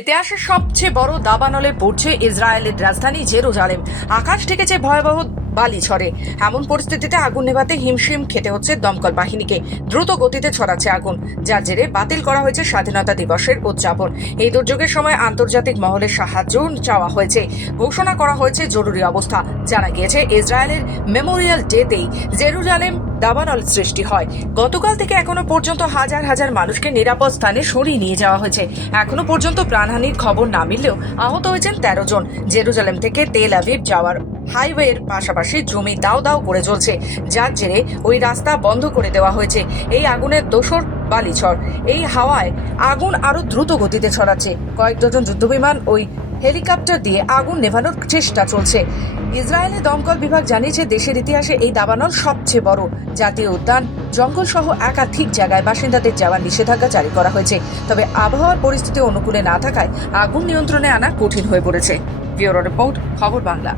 ইতিহাসের সবচেয়ে বড় দাবানলে পড়ছে ইসরায়েলের রাজধানী জেরুজালেম। আকাশ ঢেকেছে ভয়াবহ বালি ঝড়ে। এমন পরিস্থিতিতে আগুন নেভাতে হিমশিম খেতে হচ্ছে দমকল বাহিনীকে। দ্রুত গতিতে ছড়াচ্ছে আগুন, যার জেরে বাতিল করা হয়েছে স্বাধীনতা দিবসের উদযাপন। এই দুর্যোগের সময় আন্তর্জাতিক মহলের সাহায্য চাওয়া হয়েছে। ঘোষণা করা হয়েছে জরুরি অবস্থা। জানা গিয়েছে ইসরায়েলের মেমোরিয়াল ডেতেই জেরুজালেম দাবানল সৃষ্টি হয়। গতকাল থেকে এখনো পর্যন্ত হাজার হাজার মানুষকে নিরাপদ স্থানে সরিয়ে নিয়ে যাওয়া হয়েছে। এখনো পর্যন্ত প্রাণহানির খবর না মিললেও আহত হয়েছেন 13 জন। জেরুজালেম থেকে তেল আভিভ যাওয়ার হাইওয়ের পাশাপাশি জমি দাও দাও করে জ্বলছে, যার জেরে ওই রাস্তা বন্ধ করে দেওয়া হয়েছে। এই আগুনের দোসর বালিঝড়। এই হাওয়ায় আগুন আরো দ্রুত গতিতে ছড়াচ্ছে। কয়েক ডজন যুদ্ধবিমান ওই হেলিকপ্টার দিয়ে আগুন নেভানোর চেষ্টা চলছে। ইসরায়েলের দমকল বিভাগ জানিয়েছে, দেশের ইতিহাসে এই দাবানল সবচেয়ে বড়। জাতীয় উদ্যান, জঙ্গল সহ একাধিক জায়গায় বাসিন্দাদের যাওয়ার নিষেধাজ্ঞা জারি করা হয়েছে। তবে আবহাওয়ার পরিস্থিতি অনুকূলে না থাকায় আগুন নিয়ন্ত্রণে আনা কঠিন হয়ে পড়েছে। ব্যুরো রিপোর্ট, খবর বাংলা।